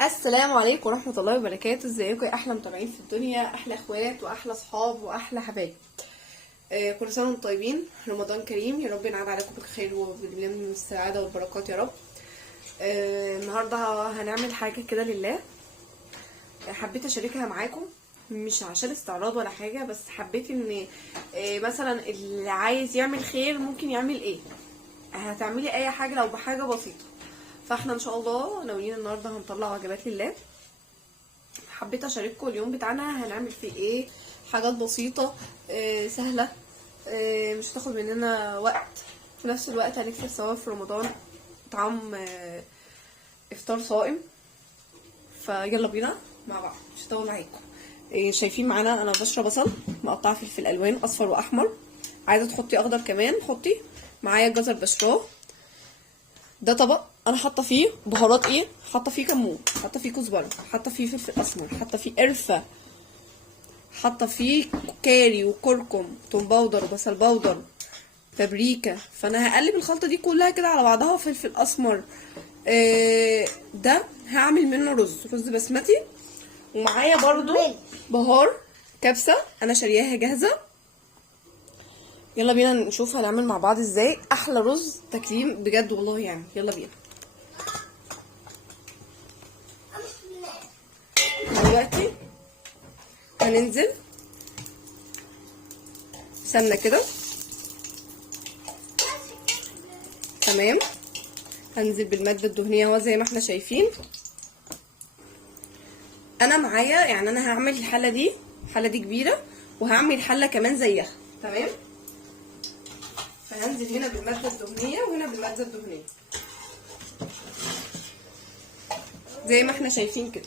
السلام عليكم ورحمة الله وبركاته. ازيكم يا احلى متابعين في الدنيا، احلى اخوات واحلى صحاب واحلى حبايب. كل سنة وانتم طيبين، رمضان كريم، يا رب ينعاد عليكم بالخير وباليمن من السعادة والبركات يا رب. النهاردة هنعمل حاجة كده لله، حبيت اشاركها معاكم، مش عشان استعراض ولا حاجة، بس حبيت ان مثلا اللي عايز يعمل خير ممكن يعمل ايه. هتعملي اي حاجة لو بحاجة بسيطة، فاحنا ان شاء الله ناويين النهارده هنطلع وجبات لله. حبيت اشارككم اليوم بتاعنا هنعمل فيه ايه، حاجات بسيطه سهله، مش هتاخد مننا وقت، في نفس الوقت هنكسب ثواب في رمضان، طعام افطار صائم. فيلا بينا مع بعض، مش هطول عليكم. شايفين معانا انا بشره بصل مقطعه فلفل الوان اصفر واحمر، عايزه تحطي اخضر كمان حطي. معايا جزر بشراه، ده طبق انا حاطه فيه بهارات ايه، حاطه فيه كمون، حاطه فيه كزبره، حاطه فيه فلفل اسمر، حاطه فيه قرفه، حاطه فيه كاري وكركم، توم باودر وبصل باودر، بابريكا. فانا هقلب الخلطه دي كلها كده على بعضها، فلفل اسمر. ده هعمل منه رز بسمتي، ومعايا برضو بهار كبسه انا شارياها جاهزه. يلا بينا نشوف هنعمل مع بعض ازاي احلى رز تكريم بجد والله يعني. يلا بينا. دلوقتي هننزل سمنه كده، تمام. هنزل بالماده الدهنيه اهو زي ما احنا شايفين. انا معايا يعني انا هعمل الحله دي كبيره، وهعمل حله كمان زيها، تمام. فهنزل هنا بالماده الدهنيه وهنا بالماده الدهنيه زي ما احنا شايفين كده.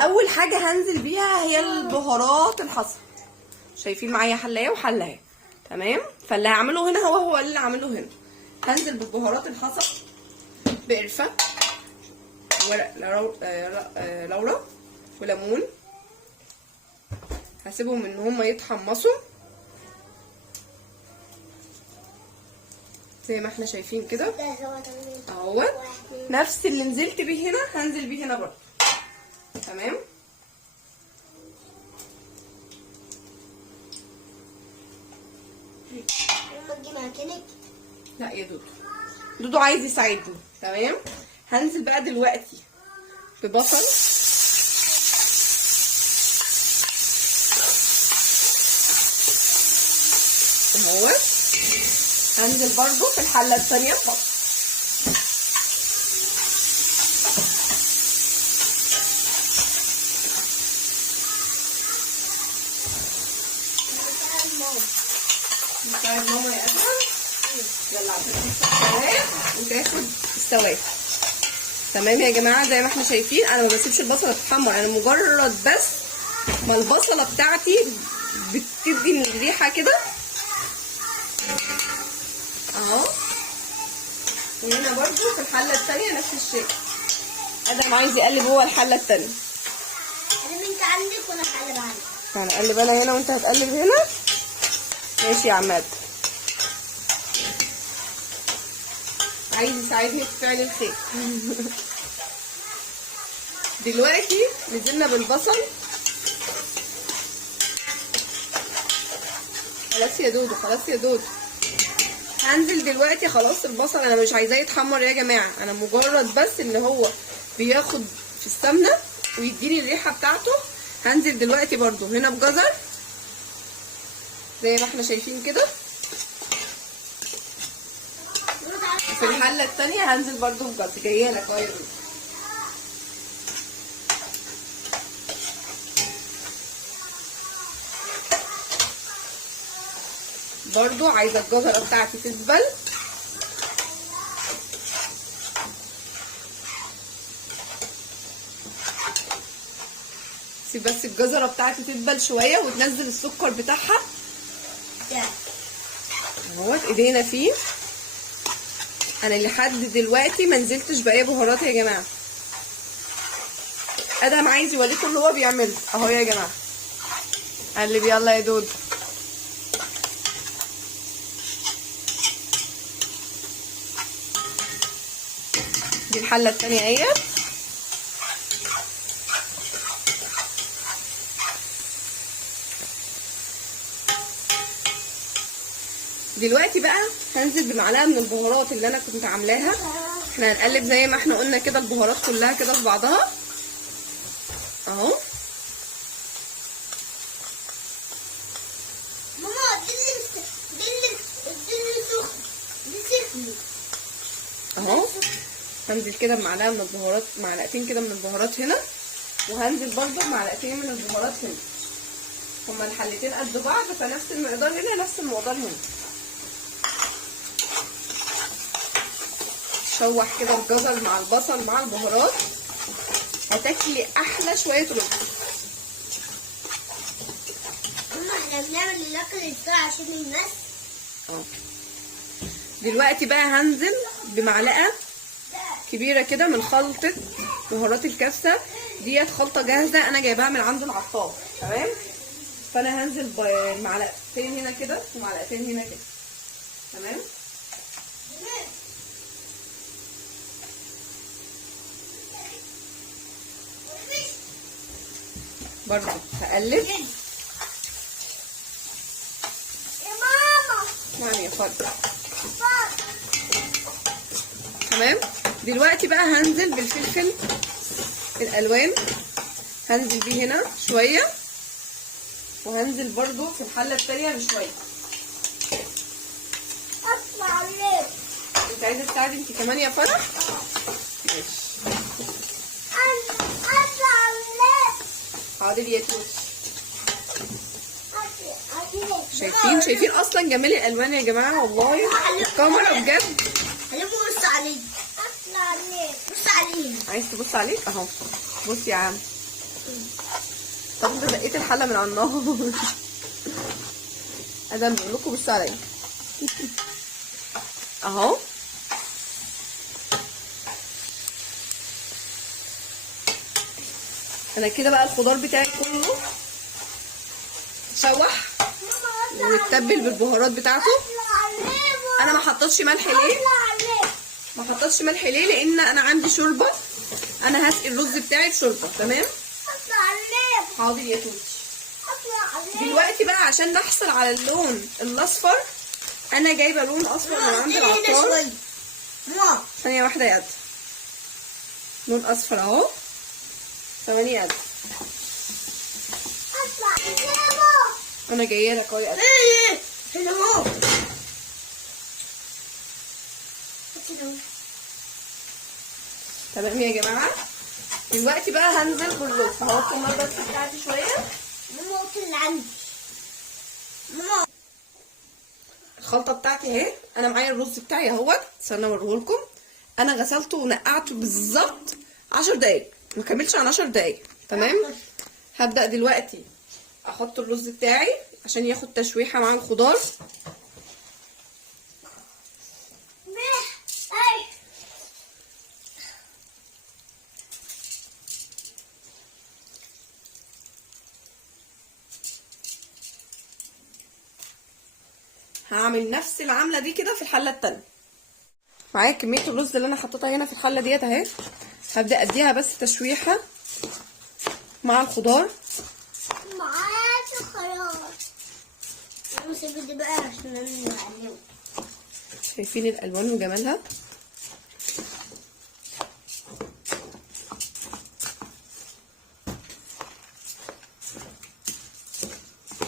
اول حاجه هنزل بيها هي البهارات الحصى. شايفين معايا حلايه وحله اهي، تمام. فاللي هعمله هنا هو اللي هعمله هنا. هنزل بالبهارات الحصى، بقرفه، ورق لورا وليمون. هسيبهم ان هما يتحمصوا زي ما احنا شايفين كده اهو. نفس اللي نزلت بيه هنا هنزل بيه هنا برضه، تمام. لا يا دودو عايز يساعدني، تمام. هنزل بقى دلوقتي ببصل، اهو. هنزل برضو في الحله الثانيه ببصل، نساعد ماما يا ادهم. يلا عشان وتاخد السواد، تمام يا جماعه. زي ما احنا شايفين انا ما بسيبش البصله تتحمر، انا مجرد بس ما البصله بتاعتي بتدي الريحه كده اهو. وهنا برضو في الحله الثانيه نفس الشيء، ادم عايز يقلب هو الحله الثانيه. انا انت عندك وانا هقلب عندك. هنقلب انا هنا وانت هتقلب هنا، ماشي يا عماد. عايز يساعدني في فعل الخير. دلوقتي نزلنا بالبصل، خلاص يا دودو خلاص يا دودو. هنزل دلوقتي خلاص البصل انا مش عايزاه يتحمر يا جماعه، انا مجرد بس ان هو بياخد في السمنه ويديني الريحه بتاعته. هنزل دلوقتي برضو هنا بجزر زي ما احنا شايفين كده. في الحله الثانيه هنزل برضو بجزر، جايه لك اهو. برضو عايزه الجزره بتاعتي تدبل، سيب بس الجزره بتاعتي تدبل شويه وتنزل السكر بتاعها اهوت ايدينا فيه. انا لحد دلوقتي ما نزلتش باي بهارات يا جماعه. ادهم عايز يوريكم اللي هو بيعمله اهو يا جماعه. قلب يلا يا دود. دي الحله الثانيه اهي. دلوقتي بقى هنزل بمعلقه من البهارات اللي انا كنت عاملاها. احنا هنقلب زي ما احنا قلنا كده البهارات كلها كده في بعضها اهو. ماما دي اهو. هنزل كده بمعلقه من البهارات، معلقتين كده من البهارات هنا، وهنزل برضو بمعلقتين من البهارات هنا. هما الحلتين قد بعض فنفس المقدار هنا نفس المقدار هنا. شوح كده الجزر مع البصل مع البهارات، هتاكلي احلى شويه رز. ماما احنا بنعمل الاكل بسرعه عشان الناس. دلوقتي بقى هنزل بمعلقه كبيره كده من خلطه بهارات الكبسه. ديت خلطه جاهزه انا جايباها من عند العطار، تمام؟ فانا هنزل بمعلقتين هنا كده ومعلقتين هنا كده، تمام؟ برضو هقلب. يا ماما نعم يا فضل. تمام. دلوقتي بقى هنزل بالفلفل الالوان، هنزل بيه هنا شويه، وهنزل برضو في الحله التانيه بشويه. اطلع ليه؟ انت عايزه تساعدي انت كمان يا فرح؟ ماشي. اطلع ليه؟ حاضر يا توت. شايفين اصلا جمال الالوان يا جماعه والله الكاميرا بجد. خليهم بص عليه. اطلع ليه؟ بص عليه. عايز تبص عليك اهو. بص يا عم. طب انت دقيت الحله من على النار. ادم بقول لكم بصوا عليا اهو. انا كده بقى الخضار بتاعي كله اتشوح واتبل بالبهارات بتاعته. انا ما حطيتش ملح ليه؟ ما حطيتش ملح ليه؟ لان انا عندي شوربه، انا هسقي الرز بتاعي بشوربه، تمام؟ حاضر يا توتي. دلوقتي بقى عشان نحصل على اللون الاصفر، انا جايبه لون اصفر من عند العطار. ثانيه واحده يا قد. لون اصفر اهو. ثواني يا قد. انا جايه لك اهو يا قد. هنا اهو. تمام يا جماعه. دلوقتي بقى هنزل بالرز. هحط النار بس بتاعتي شويه. ماما قلت اللي عندي. ماما الخلطه بتاعتي اهي. انا معايا الرز بتاعي اهوت. استنى اوريهولكم. انا غسلته ونقعته بالظبط 10 دقايق، ما كملش عن 10 دقايق، تمام؟ هبدا دلوقتي احط الرز بتاعي عشان ياخد تشويحه مع الخضار. هعمل نفس العمله دي كده في الحله التانيه. معايا كميه الرز اللي انا حطيتها هنا في الحله ديت اهي. هبدا اديها بس تشويحه مع الخضار. معايا خلاص. انا سيب دي بقى عشان نعلمه. شايفين الالوان وجمالها؟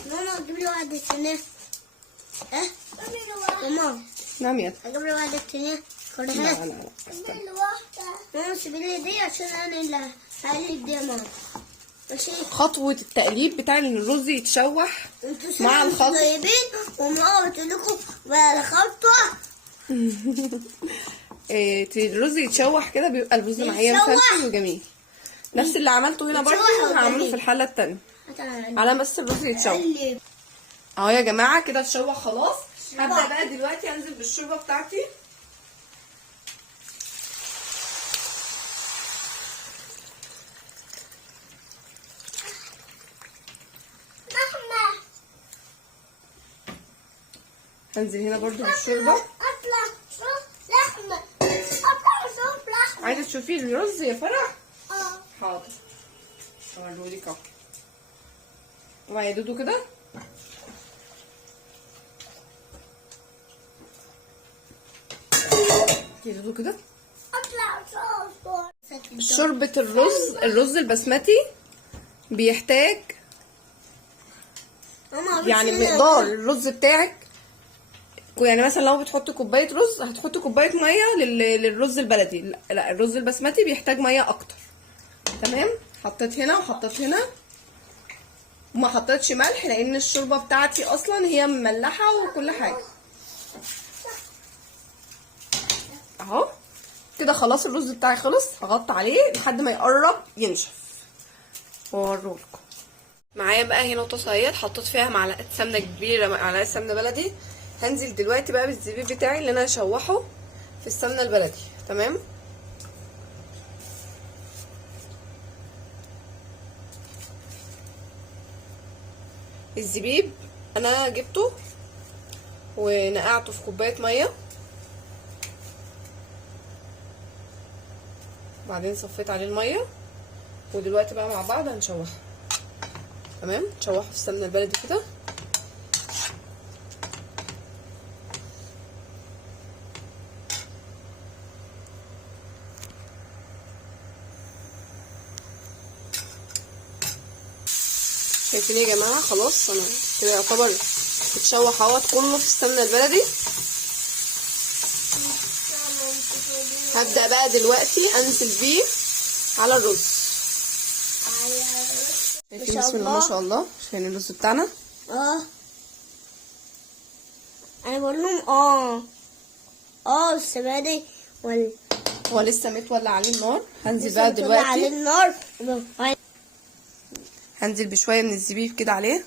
ماما جيب لي واحده ثانيه. ها ماما نعم يا اجيب لي واحده ثانيه. لا لا لا. ماما سيب لي دي عشان انا اللي هقلب دي يا ماما. ماشي. خطوه التقليب بتاع ان الرز يتشوح انتوا مع الخلط. طيبين وماما بتقول لكم بقى الخلطه. الرز يتشوح كده بيبقى الرز معايا مفلفل وجميل. نفس اللي عملته هنا برضه هعمله في الحله التانيه على بس الرز يتشوح اهو يا جماعه. كده اتشوح خلاص. هبدا بقى دلوقتي انزل بالشوربه بتاعتي. هنزل هنا برضو بالشوربه. اطلع شوف لحمه. اطلع شوف لحمه. عايزه تشوفي الرز يا فرح؟ اه. حاضر. اوريهولك اهو. ومعايا دودو كده. يدوه كده. اطلع صوت شوربة الرز البسمتي بيحتاج يعني مقدار الرز بتاعك. يعني مثلا لو بتحطي كوبايه رز هتحطي كوبايه ميه للرز البلدي. لا الرز البسمتي بيحتاج ميه اكتر. تمام. حطيت هنا وحطيت هنا وما حطيتش ملح لان الشوربه بتاعتي اصلا هي مملحه وكل حاجه. اهو كده خلاص الرز بتاعي خلص. هغطي عليه لحد ما يقرب ينشف واوريهولكم. معايا بقى هنا طاسه اهيت حطيت فيها معلقه سمنه كبيره، معلقه سمنه بلدي. هنزل دلوقتي بقى بالزبيب بتاعي اللي انا هشوحه في السمنه البلدي. تمام. الزبيب انا جبته ونقعته في كوبايه ميه، بعدين صفيت عليه الميه، ودلوقتي بقى مع بعض هنشوحه. تمام. نشوحه في السمنه البلدي كده. شايفين يا جماعه؟ خلاص انا كده يعتبر اتشوح اهوت كله في السمنه البلدي. هبدا بقى دلوقتي انزل بيه على الرز. شايفين؟ بسم الله ما شاء الله. شايفين الرز بتاعنا؟ انا بقول لهم السبادي هو لسه متولع عليه النار. هنزل بقى عليه دلوقتي النار. هنزل بشويه من الزبيب كده عليه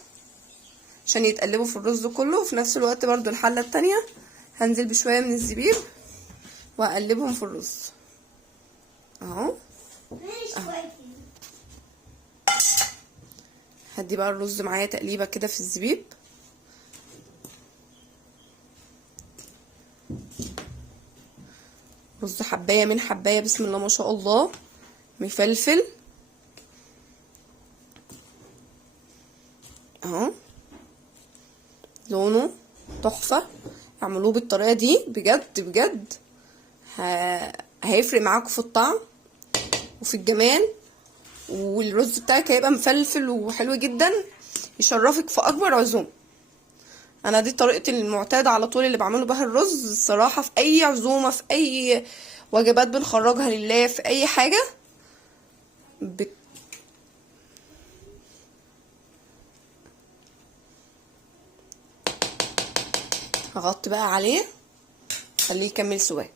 عشان يتقلبوا في الرز كله. وفي نفس الوقت برضو الحله التانية هنزل بشويه من الزبيب واقلبهم في الرز اهو. هدي بقى الرز معايا تقليبه كده في الزبيب. رز حبايه من حبايه، بسم الله ما شاء الله، مفلفل اهو، لونه تحفه. اعملوه بالطريقه دي بجد بجد هيفرق معاكم في الطعم وفي الجمال، والرز بتاعك هيبقى مفلفل وحلو جدا، يشرفك في اكبر عزومه. انا دي طريقتي المعتاده على طول اللي بعمله بها الرز الصراحه. في اي عزومه، في اي وجبات بنخرجها لله، في اي حاجه هغطي بقى عليه خليه يكمل سواه.